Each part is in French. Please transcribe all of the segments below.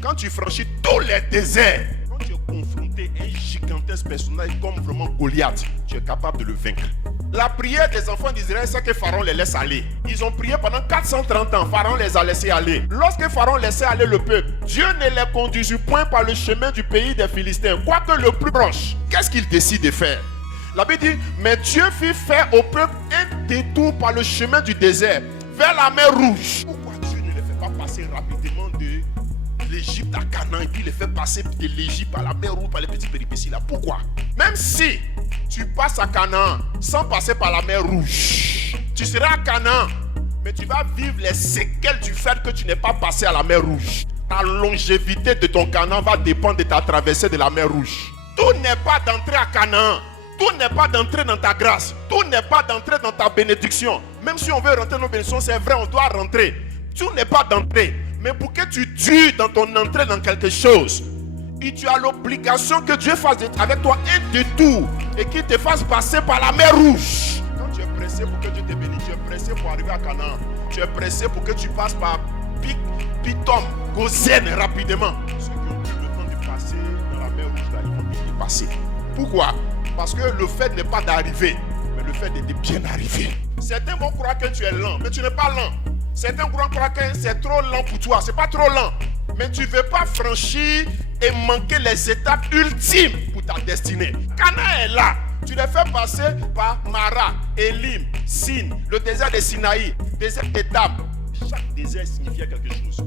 Quand tu franchis tous les déserts, quand tu es confronté à un gigantesque personnage comme vraiment Goliath, tu es capable de le vaincre. La prière des enfants d'Israël, c'est que Pharaon les laisse aller. Ils ont prié pendant 430 ans. Pharaon les a laissés aller. Lorsque Pharaon laissait aller le peuple, Dieu ne les conduisit point par le chemin du pays des Philistins, quoique le plus proche. Qu'est-ce qu'il décide de faire? La Bible dit, mais Dieu fit faire au peuple un détour par le chemin du désert, vers la mer Rouge. Pourquoi Dieu ne les fait pas passer rapidement de l'Égypte à Canaan et puis les fait passer de l'Égypte à la mer Rouge par les petites péripéties là? Pourquoi? Même si tu passes à Canaan sans passer par la mer Rouge, tu seras à Canaan, mais tu vas vivre les séquelles du fait que tu n'es pas passé à la mer Rouge. Ta longévité de ton Canaan va dépendre de ta traversée de la mer Rouge. Tout n'est pas d'entrer à Canaan. Tout n'est pas d'entrer dans ta grâce. Tout n'est pas d'entrer dans ta bénédiction. Même si on veut rentrer dans nos bénédictions, c'est vrai, on doit rentrer. Tout n'est pas d'entrer. Mais pour que tu dures dans ton entrée dans quelque chose, et tu as l'obligation que Dieu fasse avec toi un détour et qu'il te fasse passer par la mer Rouge. Quand tu es pressé pour que Dieu te bénisse, tu es pressé pour arriver à Canaan. Tu es pressé pour que tu passes par Pitom, Gozen rapidement. Ceux qui ont eu le temps de passer dans la mer Rouge, là, ils vont y passer. Pourquoi? Parce que le fait n'est pas d'arriver, mais le fait d'être bien arrivé. Certains vont croire que tu es lent, mais tu n'es pas lent. Certains vont croire que c'est trop lent pour toi. C'est pas trop lent. Mais tu ne veux pas franchir et manquer les étapes ultimes pour ta destinée. Canaan est là. Tu les fais passer par Mara, Elim, Sin, le désert de Sinaï, désert d'étapes. Chaque désert signifiait quelque chose.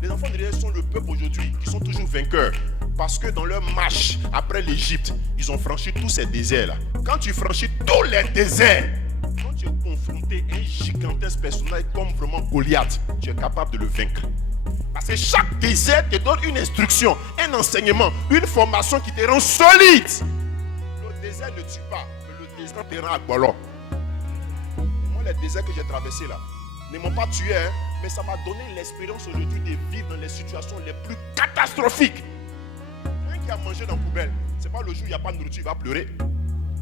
Les enfants d'Israël sont le peuple aujourd'hui qui sont toujours vainqueurs. Parce que dans leur marche après l'Égypte, ils ont franchi tous ces déserts-là. Quand tu franchis tous les déserts, quand tu es confronté à un gigantesque personnage comme vraiment Goliath, tu es capable de le vaincre. Parce que chaque désert te donne une instruction, un enseignement, une formation qui te rend solide. Le désert ne tue pas, mais le désert te rend à Bolo. Moi, les déserts que j'ai traversés là, ne m'ont pas tué, hein, mais ça m'a donné l'expérience aujourd'hui de vivre dans les situations les plus catastrophiques. Quelqu'un qui a mangé dans la poubelle, c'est pas le jour où il n'y a pas de nourriture, il va pleurer.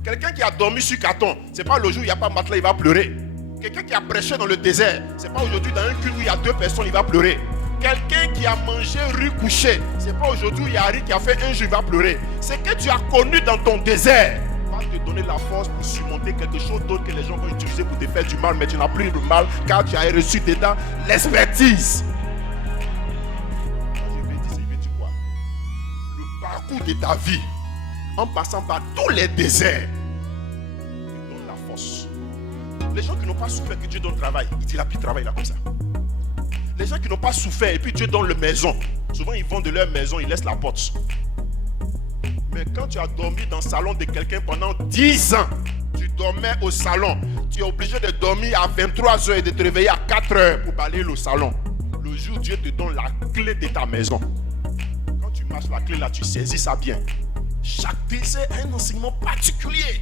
Quelqu'un qui a dormi sur carton, c'est pas le jour où il n'y a pas de matelas, il va pleurer. Quelqu'un qui a prêché dans le désert, c'est pas aujourd'hui dans un culte où il y a 2 personnes, il va pleurer. Quelqu'un qui a mangé riz couché, c'est pas aujourd'hui où il y a riz qui a fait un jour, il va pleurer. C'est que tu as connu dans ton désert va te donner la force pour surmonter quelque chose d'autre que les gens vont utiliser pour te faire du mal, mais tu n'as plus de mal car tu as reçu dedans l'expertise. Je vais dire quoi? Le parcours de ta vie, en passant par tous les déserts, te donne la force. Les gens qui n'ont pas souffert que Dieu donne le travail, il dit la plus travail là comme ça. Les gens qui n'ont pas souffert et puis Dieu donne leur maison, souvent ils vont de leur maison, ils laissent la porte. Mais quand tu as dormi dans le salon de quelqu'un pendant 10 ans, tu dormais au salon, tu es obligé de dormir à 23h et de te réveiller à 4h pour balayer le salon. Le jour où Dieu te donne la clé de ta maison, quand tu marches la clé là, tu saisis ça bien. Chaque désert a un enseignement particulier.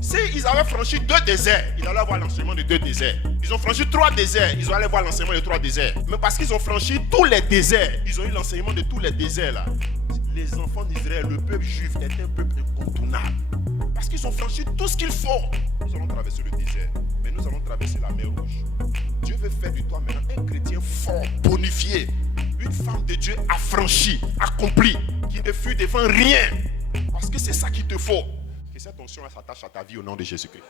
S'ils avaient franchi 2 déserts, ils allaient avoir l'enseignement de 2 déserts. Ils ont franchi 3 déserts, ils allaient avoir l'enseignement de 3 déserts. Mais parce qu'ils ont franchi tous les déserts, ils ont eu l'enseignement de tous les déserts là. Les enfants d'Israël, le peuple juif est un peuple incontournable. Parce qu'ils ont franchi tout ce qu'il faut. Nous allons traverser le désert, mais nous allons traverser la mer Rouge. Dieu veut faire de toi maintenant un chrétien fort, bonifié. Une femme de Dieu affranchie, accomplie, qui ne fuit devant rien. Parce que c'est ça qu'il te faut. Que cette onction s'attache à ta vie au nom de Jésus-Christ.